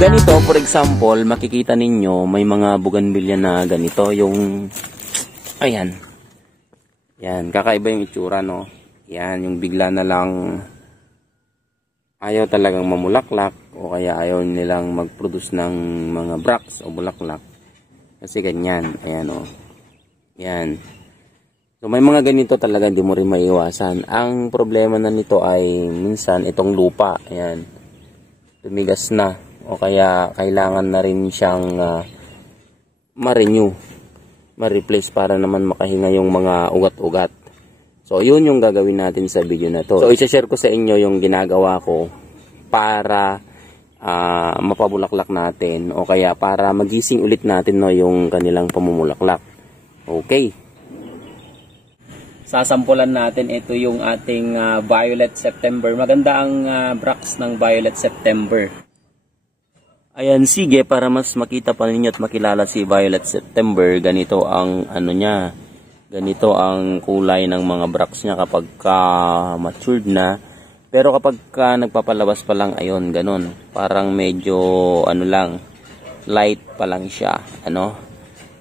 Ganito, for example, makikita ninyo may mga bougainvillea na ganito, yung ayan. Yan, kakaiba yung itsura, no? Yan, yung bigla na lang ayaw talagang mamulaklak o kaya ayaw nilang mag-produce ng mga bracts o bulaklak. Kasi ganyan, ayan, oh. Yan. So may mga ganito talaga hindi mo rin maiiwasan. Ang problema na nito ay minsan itong lupa, ayan, tumigas na o kaya kailangan na rin siyang ma-renew, ma-replace para naman makahinga yung mga ugat-ugat. So yun yung gagawin natin sa video na to. So i-share ko sa inyo yung ginagawa ko para mapabulaklak natin o kaya para magising ulit natin, no, yung kanilang pamumulaklak. Okay. Sasampulan natin ito yung ating Violet September. Maganda ang bracts ng Violet September. Ayan, sige, para mas makita pa ninyo at makilala si Violet September, ganito ang ano niya. Ganito ang kulay ng mga bracts niya kapag matured na. Pero kapag nagpapalabas pa lang, ayun, ganun. Parang medyo ano lang, light pa lang siya, ano.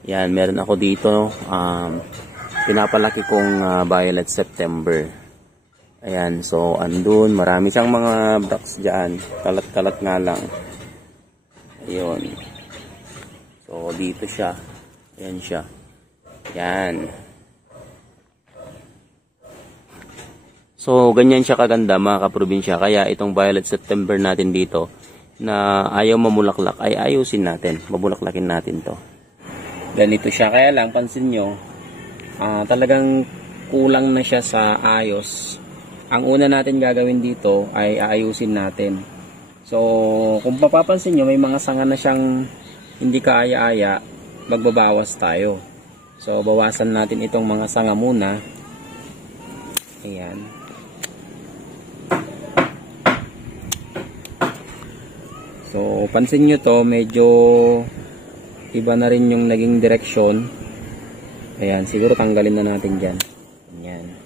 Yan, meron ako dito, pinapalaki kong Violet September. Ayan, so andun, marami siyang mga bracts dyan. Kalat-kalat nga lang. Ayun. So dito siya. Ayan siya. Yan. So ganyan siya kaganda, mga kaprobinsya. Kaya itong Violet September natin dito na ayaw mamulaklak ay ayusin natin. Mabulaklakin natin to. Ganito siya. Kaya lang, pansin nyo, talagang kulang na siya sa ayos. Ang una natin gagawin dito ay aayusin natin. So kung papapansin nyo, may mga sanga na siyang hindi kaaya-aya, magbabawas tayo. So bawasan natin itong mga sanga muna. Ayan. So pansin nyo to, medyo iba na rin yung naging direksyon. Ayan, siguro tanggalin na natin dyan. Ayan.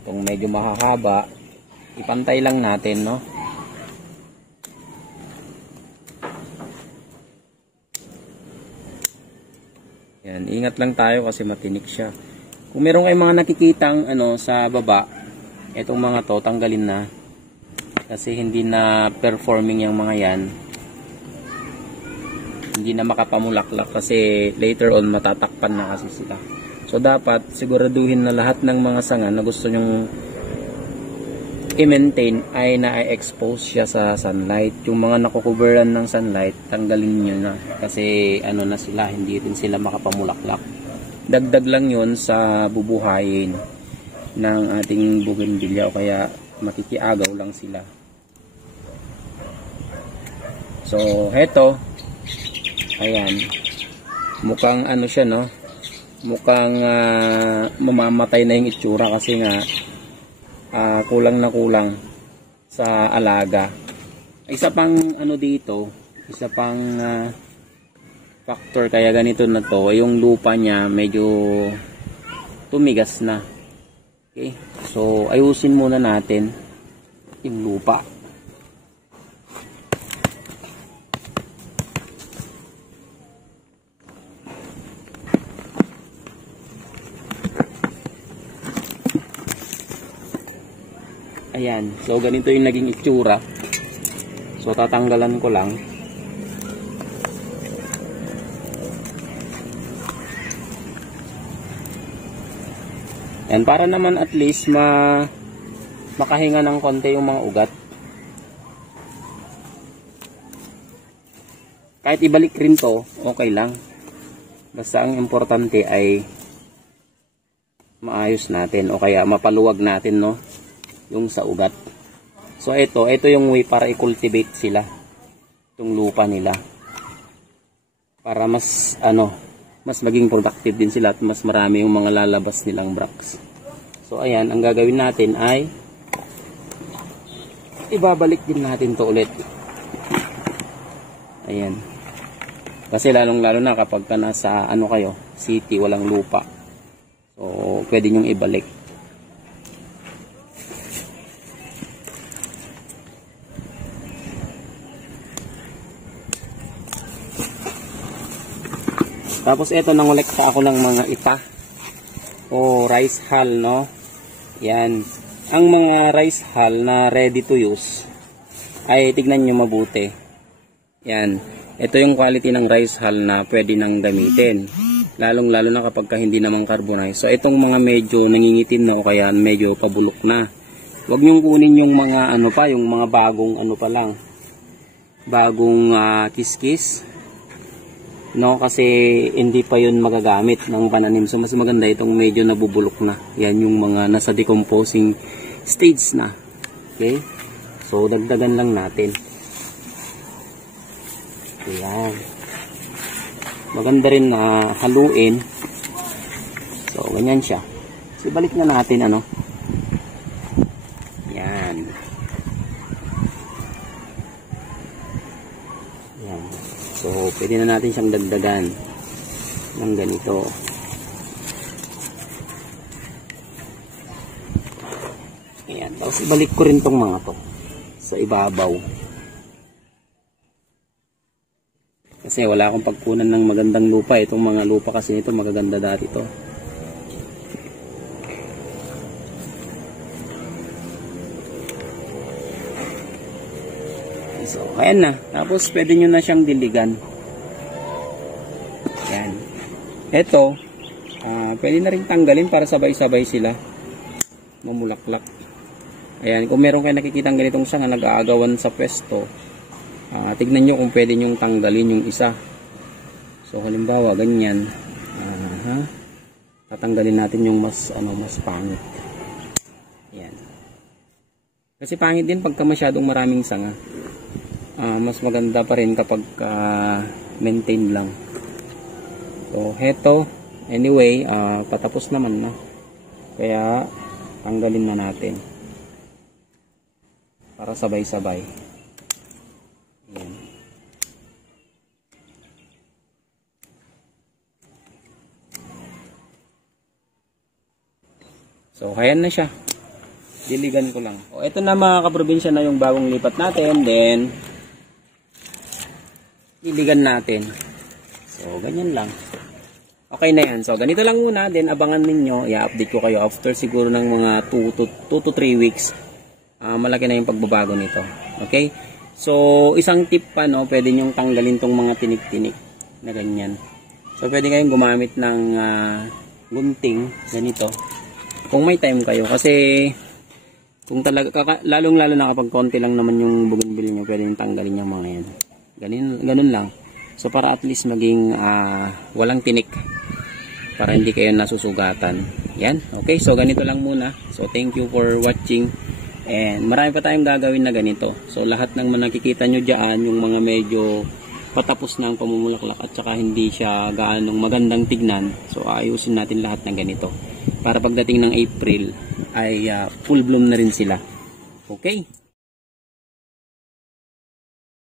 Itong medyo mahahaba, ipantay lang natin, no? Ayan, ingat lang tayo kasi matinik siya. Kung meron kayong mga nakikitang ano sa baba, itong mga to, tanggalin na. Kasi hindi na performing yung mga yan. Hindi na makapamulaklak kasi later on matatakpan na kasi sila. So dapat siguraduhin na lahat ng mga sanga na gusto nyong i-maintain ay na-expose siya sa sunlight. Yung mga nakukuberan ng sunlight, tanggalin nyo na kasi ano na sila, hindi rin sila makapamulaklak. Dagdag lang yun sa bubuhayin ng ating bougainvillea o kaya makikiagaw lang sila. So heto, ayan, mukhang ano siya, no, mukhang mamamatay na yung itsura kasi nga kulang na kulang sa alaga. Isa pang ano dito, isa pang factor kaya ganito na to, yung lupa niya medyo tumigas na. Okay, so ayusin muna natin yung lupa. Ayan, so ganito yung naging itsura. So tatanggalan ko lang. Yan, para naman at least makahinga ng konti yung mga ugat. Kahit ibalik rin to, okay lang. Basta ang importante ay maayos natin o kaya mapaluwag natin, no, yung sa ugat. So ito yung way para i-cultivate sila, itong lupa nila, para mas mas maging productive din sila at mas marami yung mga lalabas nilang bracts. So ayan, ang gagawin natin ay ibabalik din natin to ulit. Ayan, kasi lalong lalo na kapag nasa kayo, city, walang lupa, so pwede nyong ibalik. Tapos ito, nangolekta ako ng mga ipa o rice hull, no? Yan. Ang mga rice hull na ready to use ay tignan nyo mabuti. Yan. Ito yung quality ng rice hull na pwede nang gamitin. Lalong lalo na kapag hindi naman carbonized. So itong mga medyo nangingitin na o kaya medyo pabulok na. Huwag nyong kunin yung mga ano pa, yung mga bagong ano pa lang. Bagong kiskis. No, kasi hindi pa yun magagamit ng pananim. So mas maganda itong medyo nabubulok na. Yan yung mga nasa decomposing stage na. Okay? So dagdagan lang natin. Ayan. Maganda rin na haluin. So ganyan siya. So balik na natin ano. Yan. Yan. So, pwede na natin siyang dagdagan ng ganito. Ayan. Tapos, ibalik ko rin tong mga to sa ibabaw. Kasi wala akong pagkunan ng magandang lupa. Itong mga lupa kasi nito magaganda dati to. So, ayan na. Tapos, pwede nyo na siyang diligan. Ayan. Ito, pwede na rin tanggalin para sabay-sabay sila mamulaklak. Ayan. Kung meron kayo nakikitang ganitong sanga nag-aagawan sa pwesto, tignan nyo kung pwede nyong tanggalin yung isa. So, halimbawa, ganyan. Tatanggalin natin yung mas pangit. Ayan. Kasi pangit din pagka masyadong maraming sanga. Mas maganda pa rin kapag maintain lang. So, heto. Anyway, patapos naman, no? Kaya, tanggalin na natin. Para sabay-sabay. Ayan. So, ayan na siya. Diligan ko lang. O, ito na mga kaprobinsya na yung bagong lipat natin. Then, diligan natin. So, ganyan lang. Okay na yan. So, ganito lang muna. Then, abangan ninyo. I-update ko kayo after siguro ng mga 2 to 3 weeks. Malaki na yung pagbabago nito. Okay? So, isang tip pa, no? Pwede nyong tanggalin tong mga tinik-tinik na ganyan. So, pwede kayong gumamit ng gunting. Ganito. Kung may time kayo. Kasi, kung talaga, lalong-lalo na kapag konti lang naman yung bougainvillea nyo, pwede yung tanggalin yung mga yan. Ganun lang. So, para at least maging walang tinik. Para hindi kayo nasusugatan. Yan. Okay. So, ganito lang muna. So, thank you for watching. And marami pa tayong gagawin na ganito. So, lahat ng nakikita nyo dyan, yung mga medyo patapos ng pamumulaklak at saka hindi siya gaanong magandang tignan. So, ayusin natin lahat ng ganito. Para pagdating ng April, ay full bloom na rin sila. Okay.